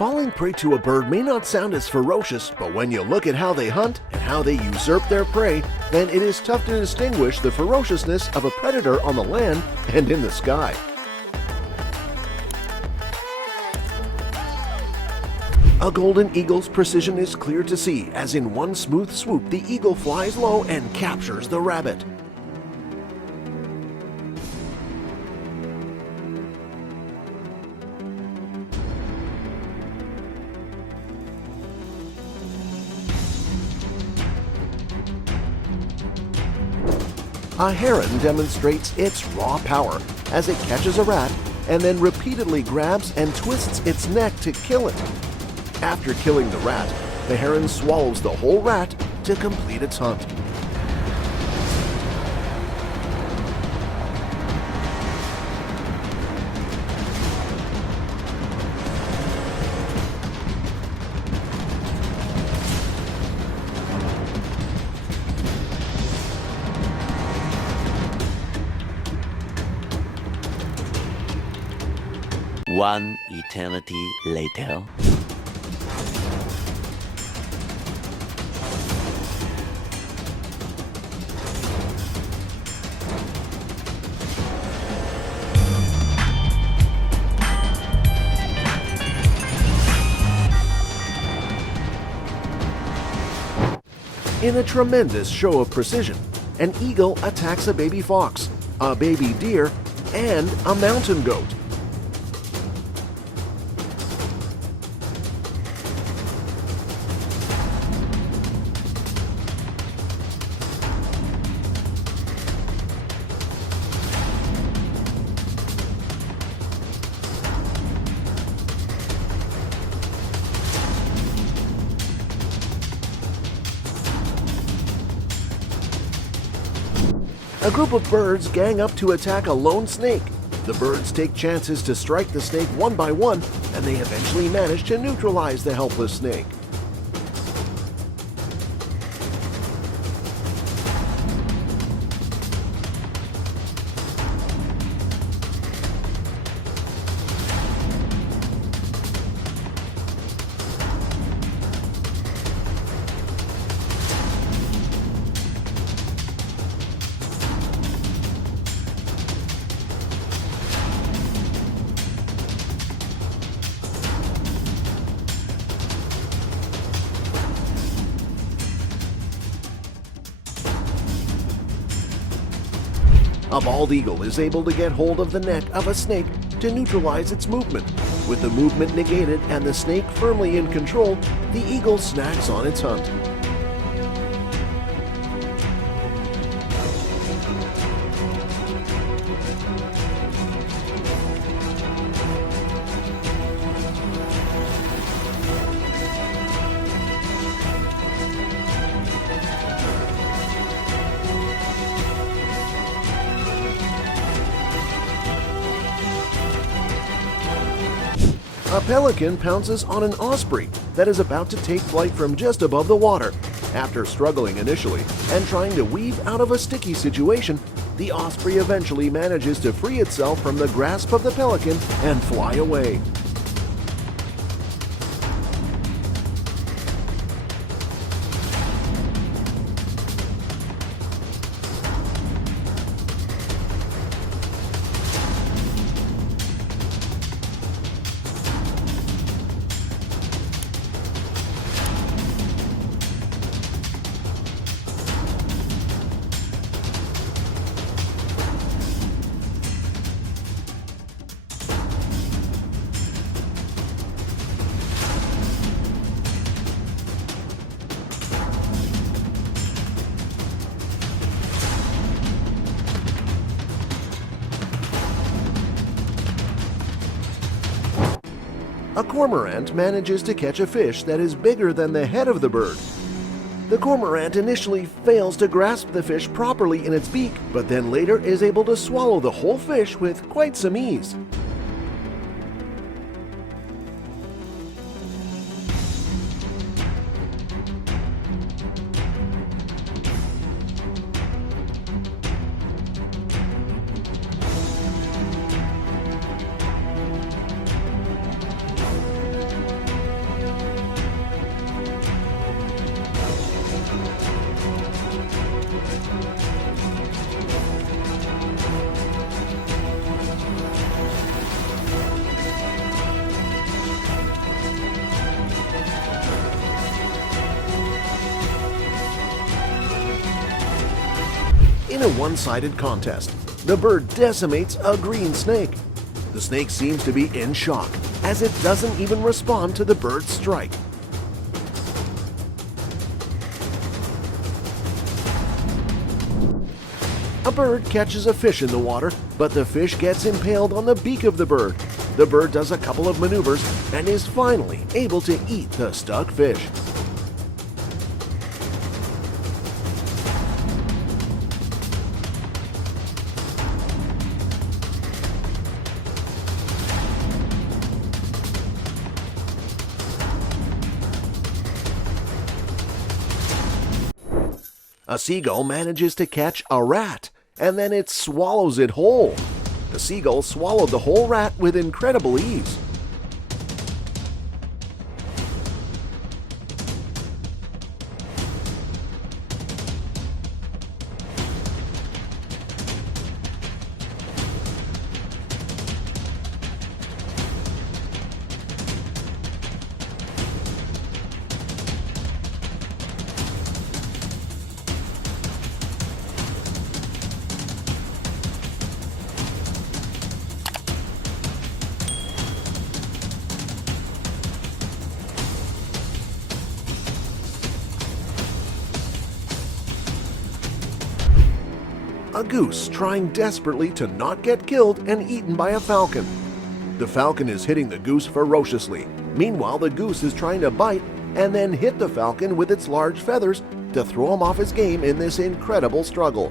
Falling prey to a bird may not sound as ferocious, but when you look at how they hunt and how they usurp their prey, then it is tough to distinguish the ferociousness of a predator on the land and in the sky. A golden eagle's precision is clear to see, as in one smooth swoop the eagle flies low and captures the rabbit. A heron demonstrates its raw power as it catches a rat and then repeatedly grabs and twists its neck to kill it. After killing the rat, the heron swallows the whole rat to complete its hunt. One eternity later. In a tremendous show of precision, an eagle attacks a baby fox, a baby deer, and a mountain goat. A group of birds gang up to attack a lone snake. The birds take chances to strike the snake one by one, and they eventually manage to neutralize the helpless snake. A bald eagle is able to get hold of the neck of a snake to neutralize its movement. With the movement negated and the snake firmly in control, the eagle snacks on its hunt. A pelican pounces on an osprey that is about to take flight from just above the water. After struggling initially and trying to weave out of a sticky situation, the osprey eventually manages to free itself from the grasp of the pelican and fly away. A cormorant manages to catch a fish that is bigger than the head of the bird. The cormorant initially fails to grasp the fish properly in its beak, but then later is able to swallow the whole fish with quite some ease. In a one-sided contest, the bird decimates a green snake. The snake seems to be in shock, as it doesn't even respond to the bird's strike. A bird catches a fish in the water, but the fish gets impaled on the beak of the bird. The bird does a couple of maneuvers and is finally able to eat the stuck fish. A seagull manages to catch a rat, and then it swallows it whole. The seagull swallowed the whole rat with incredible ease. A goose trying desperately to not get killed and eaten by a falcon. The falcon is hitting the goose ferociously. Meanwhile, the goose is trying to bite and then hit the falcon with its large feathers to throw him off his game in this incredible struggle.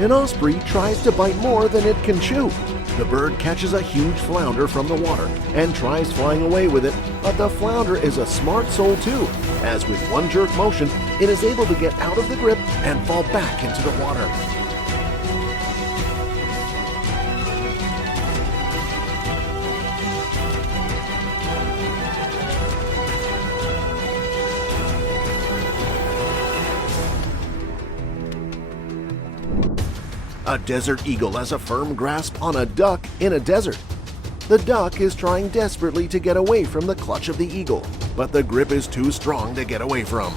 An osprey tries to bite more than it can chew. The bird catches a huge flounder from the water and tries flying away with it, but the flounder is a smart soul too, as with one jerk motion, it is able to get out of the grip and fall back into the water. A desert eagle has a firm grasp on a duck in a desert. The duck is trying desperately to get away from the clutch of the eagle, but the grip is too strong to get away from.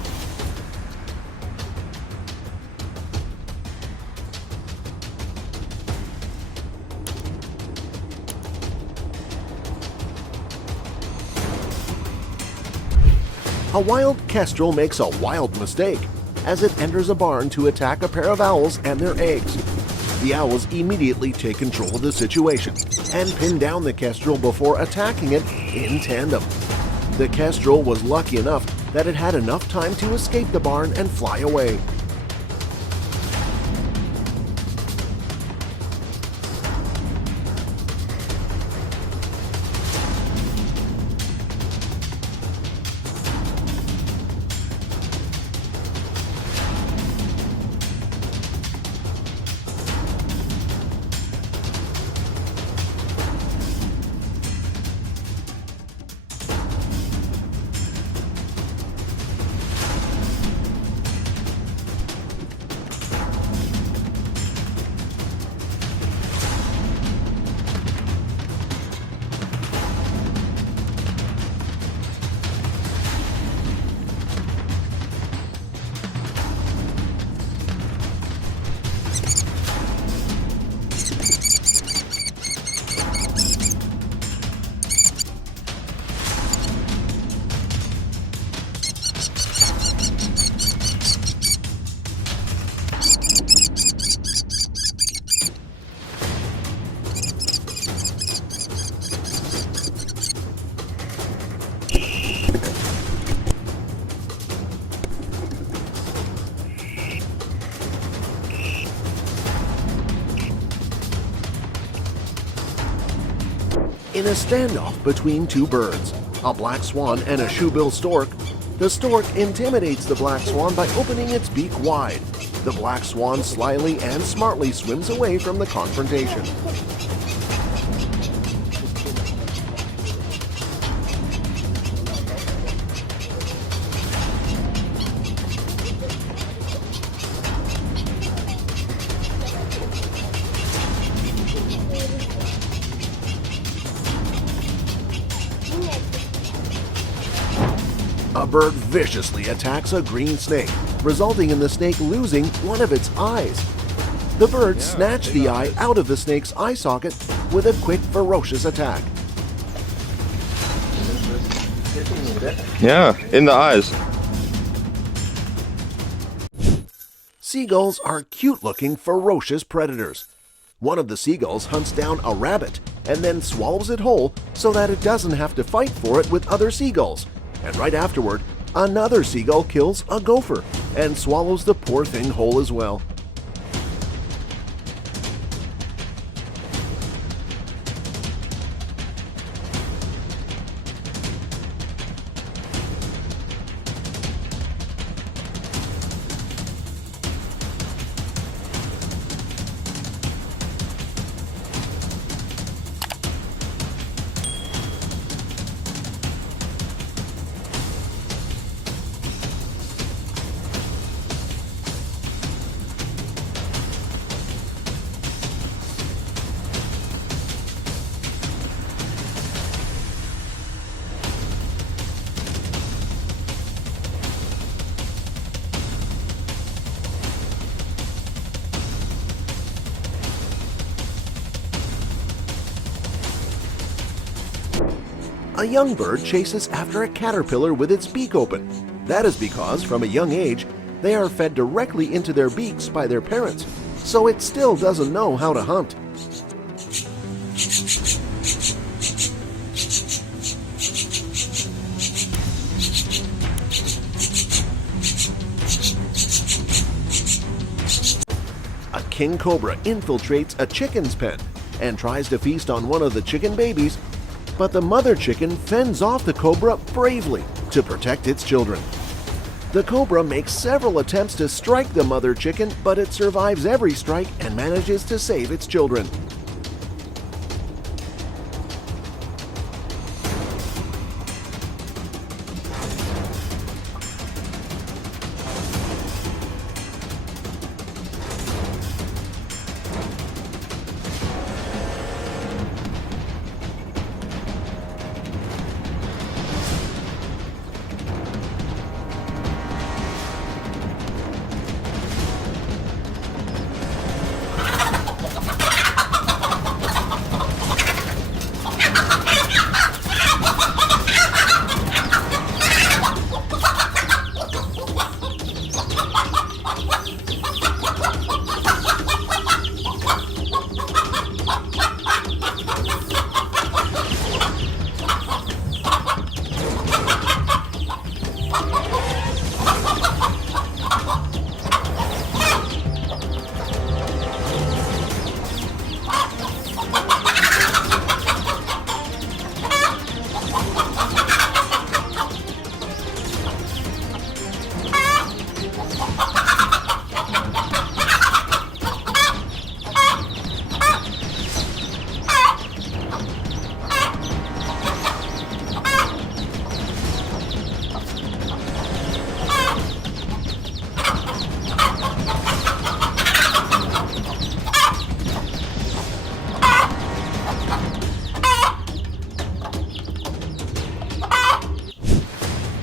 A wild kestrel makes a wild mistake as it enters a barn to attack a pair of owls and their eggs. The owls immediately take control of the situation and pin down the kestrel before attacking it in tandem. The kestrel was lucky enough that it had enough time to escape the barn and fly away. In a standoff between two birds, a black swan and a shoebill stork, the stork intimidates the black swan by opening its beak wide. The black swan slyly and smartly swims away from the confrontation. A bird viciously attacks a green snake, resulting in the snake losing one of its eyes. The bird snatched the eye out of the snake's eye socket with a quick, ferocious attack. Yeah, in the eyes. Seagulls are cute-looking, ferocious predators. One of the seagulls hunts down a rabbit and then swallows it whole so that it doesn't have to fight for it with other seagulls. And right afterward, another seagull kills a gopher and swallows the poor thing whole as well. A young bird chases after a caterpillar with its beak open. That is because, from a young age, they are fed directly into their beaks by their parents, so it still doesn't know how to hunt. A king cobra infiltrates a chicken's pen and tries to feast on one of the chicken babies, but the mother chicken fends off the cobra bravely to protect its children. The cobra makes several attempts to strike the mother chicken, but it survives every strike and manages to save its children.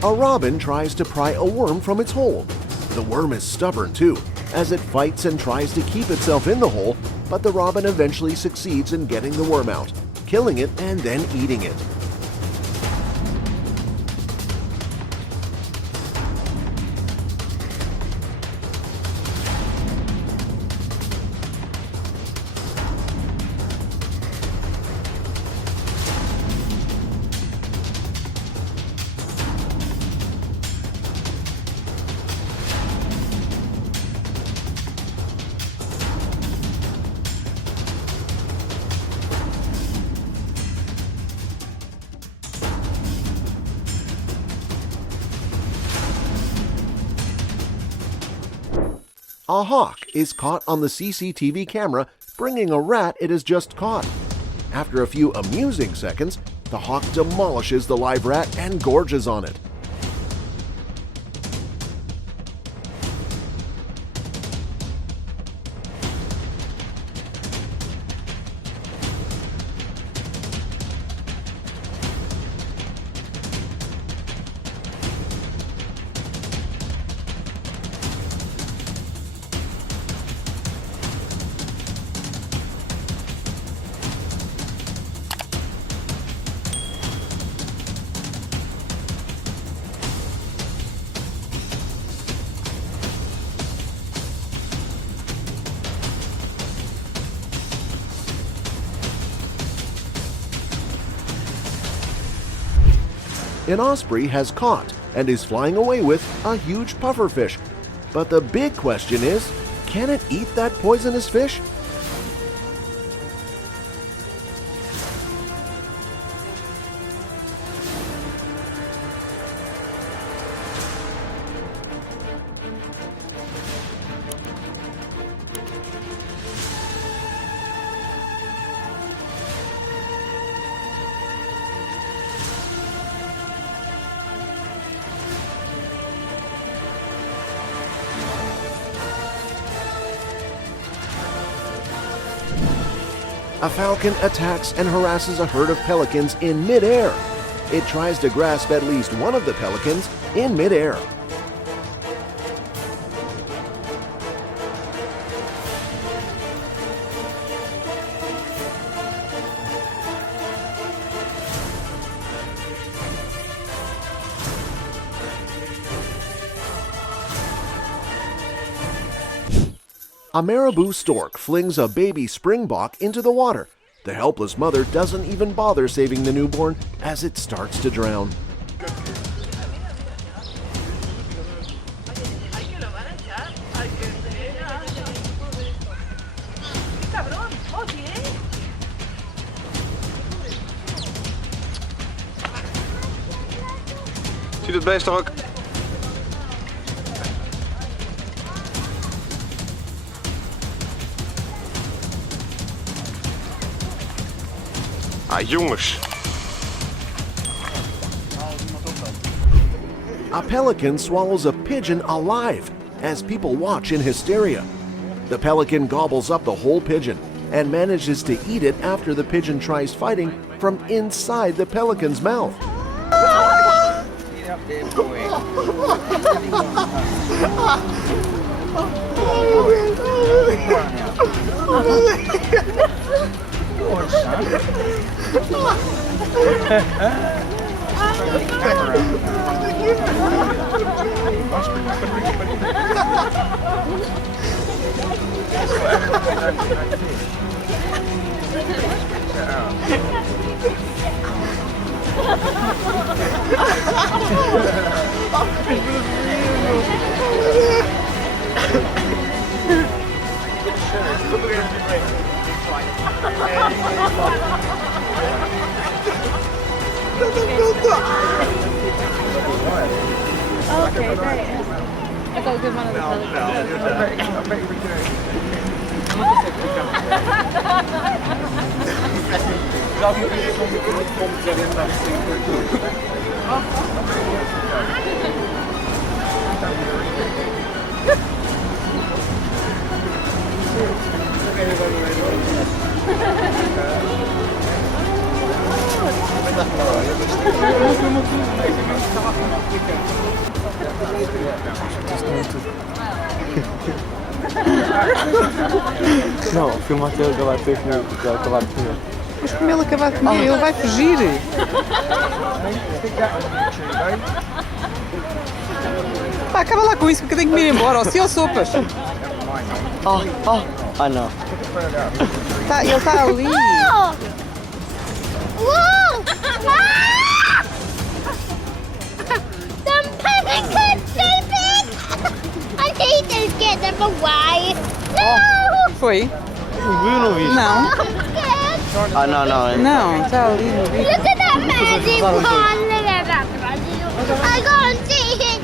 A robin tries to pry a worm from its hole. The worm is stubborn too, as it fights and tries to keep itself in the hole, but the robin eventually succeeds in getting the worm out, killing it and then eating it. A hawk is caught on the CCTV camera bringing a rat it has just caught. After a few amusing seconds, the hawk demolishes the live rat and gorges on it. an osprey has caught and is flying away with a huge pufferfish. But the big question is, can it eat that poisonous fish? A falcon attacks and harasses a herd of pelicans in midair. It tries to grasp at least one of the pelicans in midair. A marabou stork flings a baby springbok into the water. The helpless mother doesn't even bother saving the newborn as it starts to drown. Zie je het beest ook? Ah, jongens. A pelican swallows a pigeon alive as people watch in hysteria. The pelican gobbles up the whole pigeon and manages to eat it after the pigeon tries fighting from inside the pelican's mouth. Okay, great. I thought we one of the Não, filma até ele acabar de comer. Mas como ele acabar de comer, ele vai fugir. Pá, acaba lá com isso, porque eu tenho que me ir embora. Ou se ou sopas. Ah, não. Tá, ele está ali. Whoa! Some pelicans, so big! I need to get them away. No! Foi? Viu, não viste? Não. I'm scared. Ah, não. Não, está ali no vídeo. Look at that magic one. Look at that magic. I can't see it.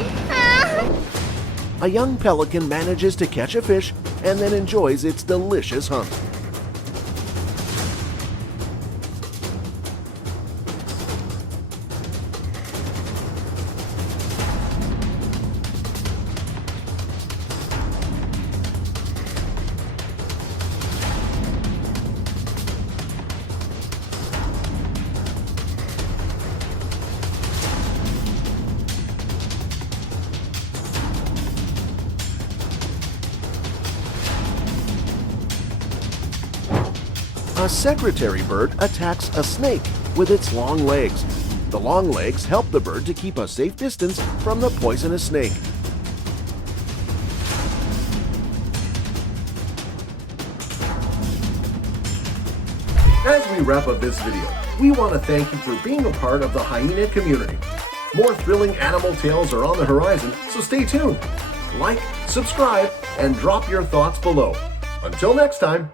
A young pelican manages to catch a fish and then enjoys its delicious hunt. A secretary bird attacks a snake with its long legs. The long legs help the bird to keep a safe distance from the poisonous snake. As we wrap up this video, we want to thank you for being a part of the Hyena community. More thrilling animal tales are on the horizon, so stay tuned. Like, subscribe, and drop your thoughts below. Until next time.